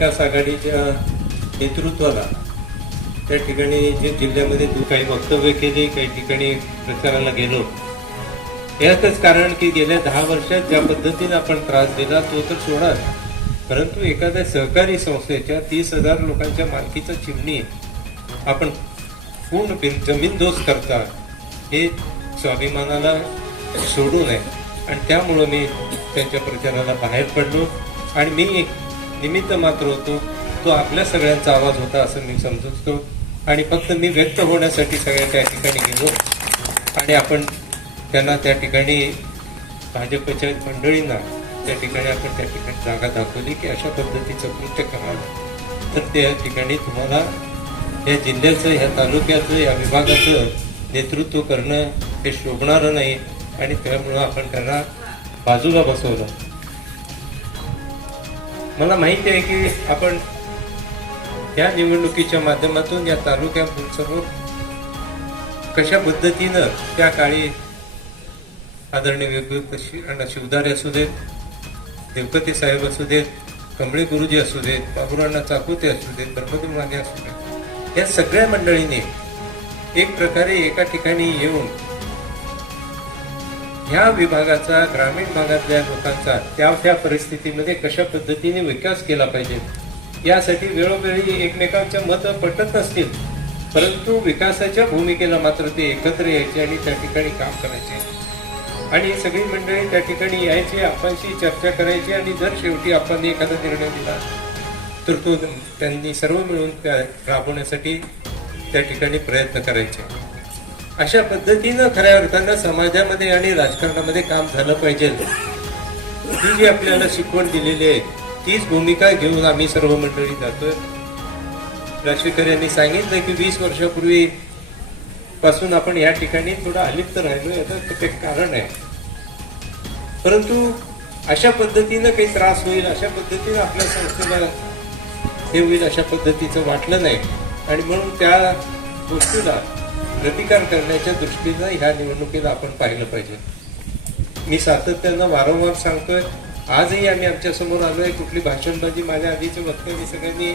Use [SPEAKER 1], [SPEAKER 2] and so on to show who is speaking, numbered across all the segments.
[SPEAKER 1] महाविकास आघाडीच्या नेतृत्वाला त्या ठिकाणी जे जिल्ह्यामध्ये काही वक्तव्य केले काही ठिकाणी प्रचाराला गेलो याचंच कारण की गेल्या दहा वर्षात ज्या पद्धतीने आपण त्रास दिला तो तर सोडा. परंतु एखाद्या सहकारी संस्थेच्या तीस हजार लोकांच्या मालकीचं चिमणी आपण पूर्ण बिन- जमीनदोस्त करता हे स्वाभिमानाला सोडू नये. आणि त्यामुळं मी त्यांच्या प्रचाराला बाहेर पडलो. आणि मी एक निमित्त मात्र होतो. तो आपल्या सगळ्यांचा आवाज होता असं मी समजतो आणि फक्त मी व्यक्त होण्यासाठी सगळ्या त्या ठिकाणी गेलो. आणि आपण त्यांना त्या ठिकाणी भाजपच्या मंडळींना त्या ठिकाणी आपण त्या ठिकाणी जागा दाखवली की अशा पद्धतीचं कृत्य करावं. तर त्या ठिकाणी तुम्हाला या जिल्ह्याचं ह्या तालुक्याचं या विभागाचं नेतृत्व करणं हे शोभणारं नाही. आणि त्यामुळं आपण त्यांना बाजूला बसवलं. मला माहिती आहे की आपण या निवडणुकीच्या माध्यमातून या तालुक्यासमोर कशा पद्धतीनं त्या काळी आदरणीय विभूत शि- अण्णा शिवदारे असू देत देवपती साहेब असू देत कमळे गुरुजी असू देत बाबुरांना चाकूते असू देत ब्रह्मदेव माने असू देत या सगळ्या मंडळींनी एक प्रकारे एका ठिकाणी येऊन ह्या विभागाचा ग्रामीण भागातल्या लोकांचा त्या त्या परिस्थितीमध्ये कशा पद्धतीने विकास केला पाहिजे यासाठी वेळोवेळी एकमेकांच्या मतं पटत नसतील परंतु विकासाच्या भूमिकेला मात्र ते एकत्र यायचे आणि त्या ठिकाणी काम करायचे. आणि सगळी मंडळी त्या ठिकाणी यायची आपणशी चर्चा करायची आणि जर शेवटी आपण एखादा निर्णय दिला. तर तो त्यांनी सर्व मिळून त्या राबवण्यासाठी त्या ठिकाणी प्रयत्न करायचे. अशा पद्धतीनं खऱ्या अर्थानं समाजामध्ये आणि राजकारणामध्ये काम झालं पाहिजे. ही जी आपल्याला शिकवण दिलेली आहे तीच भूमिका घेऊन आम्ही सर्व मंडळी जातोय. राजशेखर यांनी सांगितलं की वीस वर्षापूर्वी पासून आपण या ठिकाणी थोडं अलिप्त राहिलो याचं ते कारण आहे. परंतु अशा पद्धतीनं काही त्रास होईल अशा पद्धतीनं आपल्या संस्थेला हे होईल अशा पद्धतीचं वाटलं नाही. आणि म्हणून त्या गोष्टीला प्रतिकार करण्याच्या दृष्टीनं ह्या निवडणुकीला आपण पाहिलं पाहिजे. मी सातत्यानं वारंवार सांगतोय आजही आम्ही आमच्यासमोर आलोय कुठली भाषणबाजी माझ्या आधीचे वक्तव्य सगळ्यांनी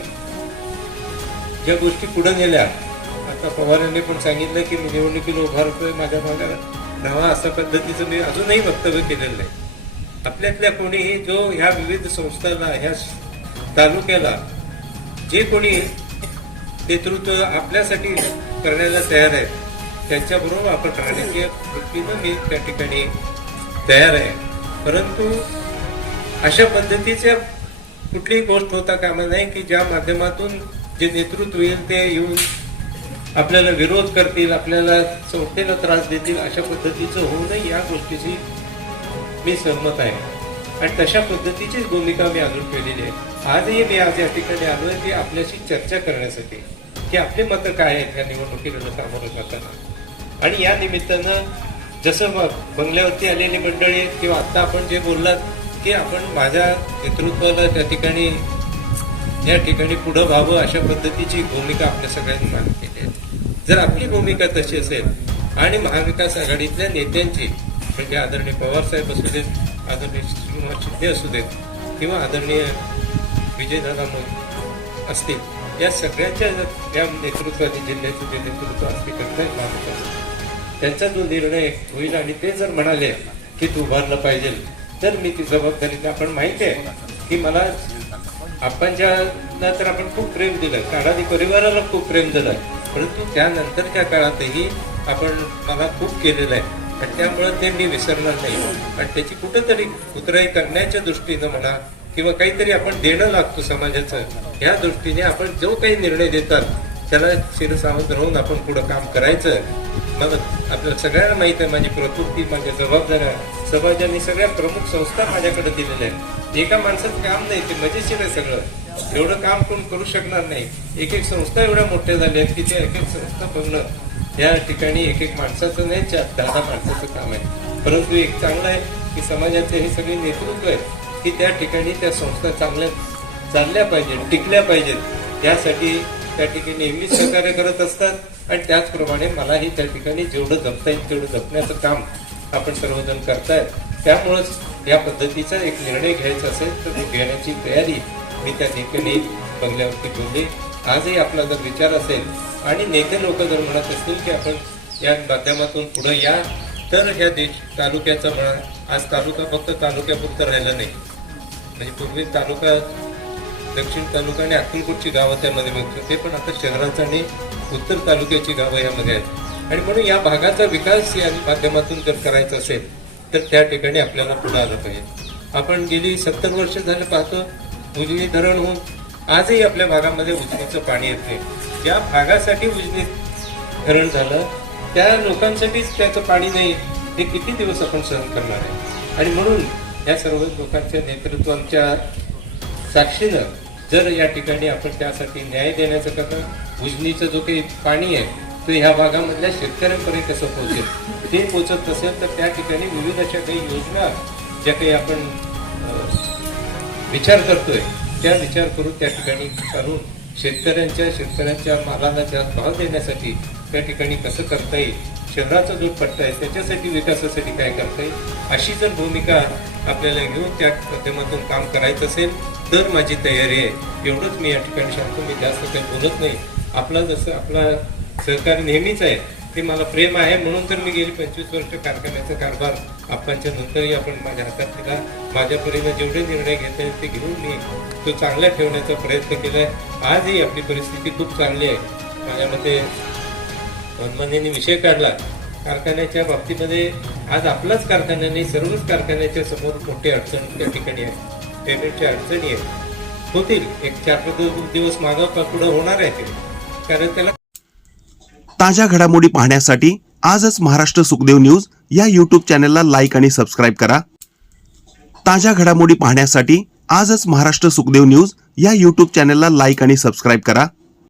[SPEAKER 1] ज्या गोष्टी पुढे नेल्या आता पवार यांनी पण सांगितलं की मी निवडणुकीला उभारतोय माझ्या भागात राहा अशा पद्धतीचं मी अजूनही वक्तव्य केलेलं नाही. आपल्यातल्या कोणीही जो ह्या विविध संस्थांना ह्या तालुक्याला जे कोणी नेतृत्व आपल्यासाठी करण्याला तयार आहे. त्यांच्याबरोबर आपण राहण्याच्या वृत्तीनं मी त्या ठिकाणी तयार आहे. परंतु अशा पद्धतीच्या कुठलीही गोष्ट होता कामा नाही की ज्या माध्यमातून जे नेतृत्व येईल ते येऊन आपल्याला विरोध करतील आपल्याला संस्थेला त्रास देतील अशा पद्धतीचं होऊ नये या गोष्टीची मी सहमत आहे. आणि तशा पद्धतीचीच भूमिका मी अजून केलेली आहे. आजही मी आज या ठिकाणी आलो आहे ती आपल्याशी चर्चा करण्यासाठी. की आपली मतं काय आहेत या निवडणुकीनुसार म्हणून जाताना? आणि या निमित्तानं जसं बंगल्यावरती आलेली मंडळी किंवा आत्ता आपण जे बोललात की आपण माझ्या नेतृत्वाला त्या ठिकाणी या ठिकाणी पुढं व्हावं अशा पद्धतीची भूमिका आपल्या सगळ्यांनी मान्य केली आहे. जर आपली भूमिका तशी असेल आणि महाविकास आघाडीतल्या नेत्यांची म्हणजे आदरणीय पवार साहेब असू देत आदरणीय श्रीनिवास शिंदे असू देत किंवा आदरणीय विजयदादा मोहिते असतील या सगळ्यांच्या या नेतृत्वाने जिल्ह्याचे जे नेतृत्व असते त्यांचा जो निर्णय होईल आणि ते जर म्हणाले की तू उभारलं पाहिजे तर मी ती जबाबदारी आपण माहिती आहे की मला आपण ज्याला तर आपण खूप प्रेम दिलं काढादी परिवाराला खूप प्रेम दिलं परंतु त्यानंतरच्या काळातही आपण मला खूप केलेलं आहे. आणि त्यामुळे ते मी विसरणार नाही. आणि त्याची कुठेतरी उतराई करण्याच्या दृष्टीनं म्हणा किंवा काहीतरी आपण देणं लागतो समाजाचं ह्या दृष्टीने आपण जो काही निर्णय देतात त्याला शिरसावध राहून आपण पुढं काम करायचं. मला आपल्याला सगळ्यांना माहीत आहे माझी प्रकृती माझ्या जबाबदाऱ्या समाजाने सगळ्या प्रमुख संस्था माझ्याकडे दिलेल्या आहेत. एका माणसाचं काम नाही ते मजेशीर आहे सगळं. एवढं काम कोण करू शकणार नाही. एक एक संस्था एवढ्या मोठ्या झाल्या आहेत की त्या एक एक संस्था बघणं या ठिकाणी एक एक माणसाचं नाही चार दहा दहा माणसाचं काम आहे. परंतु एक चांगलं आहे की समाजाचे हे सगळे नेतृत्व आहेत की त्या ठिकाणी त्या संस्था चांगल्या चालल्या पाहिजेत टिकल्या पाहिजेत. यासाठी त्या ठिकाणी नेहमीच सहकार्य करत असतात आणि त्याचप्रमाणे मलाही त्या ठिकाणी जेवढं जपता येईल तेवढं जपण्याचं काम आपण सर्वजण करतायत. त्यामुळंच या पद्धतीचा एक निर्णय घ्यायचा असेल तर तो घेण्याची तयारी मी त्या ठिकाणी बंगल्यावरती बोलले आजही आपला जर विचार असेल आणि नेते लोक जर म्हणत असतील की आपण या माध्यमातून पुढे या तर ह्या देश तालुक्याचा म्हणा आज तालुका फक्त तालुक्यापुरतं राहिला नाही. म्हणजे पूर्वी तालुका दक्षिण तालुका आणि अक्कलकोटची गावं त्यामध्ये बघतो ते पण आता शहराचं आणि उत्तर तालुक्याची गावं यामध्ये आहेत. आणि म्हणून या भागाचा विकास या माध्यमातून जर करायचा असेल तर त्या ठिकाणी आपल्याला पुढे आलं पाहिजे. आपण गेली सत्तर वर्ष झालं पाहतो उजनी धरण होऊन आजही आपल्या भागामध्ये उजनीचं पाणी येते ज्या भागासाठी उजनी धरण झालं त्या लोकांसाठीच त्याचं पाणी नाही हे किती दिवस आपण सहन करणार आहे? आणि म्हणून या सर्व लोकांच्या नेतृत्वाच्या साक्षीनं जर या ठिकाणी आपण त्यासाठी न्याय देण्याचं करणं उजनीचं जो काही पाणी आहे तो ह्या भागामधल्या शेतकऱ्यांपर्यंत कसं पोहोचेल? ते पोहोचत नसेल तर त्या ठिकाणी विविध अशा काही योजना ज्या काही आपण विचार करतोय त्या विचार करून त्या ठिकाणी करून शेतकऱ्यांच्या शेतकऱ्यांच्या मालाला जास्त भाव देण्यासाठी त्या ठिकाणी कसं करता येईल? शहराचा जो पट्टा आहे त्याच्यासाठी विकासासाठी काय करता येईल अशी जर भूमिका आपल्याला घेऊन त्या माध्यमातून काम करायचं असेल तर माझी तयारी आहे. एवढंच मी या ठिकाणी सांगतो मी जास्त काही बोलत नाही. आपला जसं आपला सहकार नेहमीच आहे ते मला प्रेम आहे म्हणून तर मी गेली पंचवीस वर्ष कारखान्याचा कारभार आपणच्या नंतरही आपण माझ्या हातात दिला माझ्या परीने जेवढे निर्णय घेता येईल ते घेऊन मी तो चांगला ठेवण्याचा प्रयत्न केला आहे आजही आपली परिस्थिती खूप चांगली आहे. माझ्या मते मनमानेने विषय काढला. कारखान्याच्या बाबतीमध्ये आज आपलाच कारखान्याने सर्वच कारखान्याच्या समोर मोठी अडचण त्या ठिकाणी आहे. पेमेंटच्या अडचणी आहेत. होतील. एक चार पाच दिवस मागं पुढे होणार आहे कारण त्याला
[SPEAKER 2] ताज्या घडामोडी पाहण्यासाठी आजच महाराष्ट्र सुखदेव न्यूज या यूट्यूब चॅनलला लाईक आणि सबस्क्राईब करा. ताज्या घडामोडी पाहण्यासाठी आजच महाराष्ट्र सुखदेव न्यूज या यूट्यूब चॅनलला लाईक आणि सबस्क्राईब करा.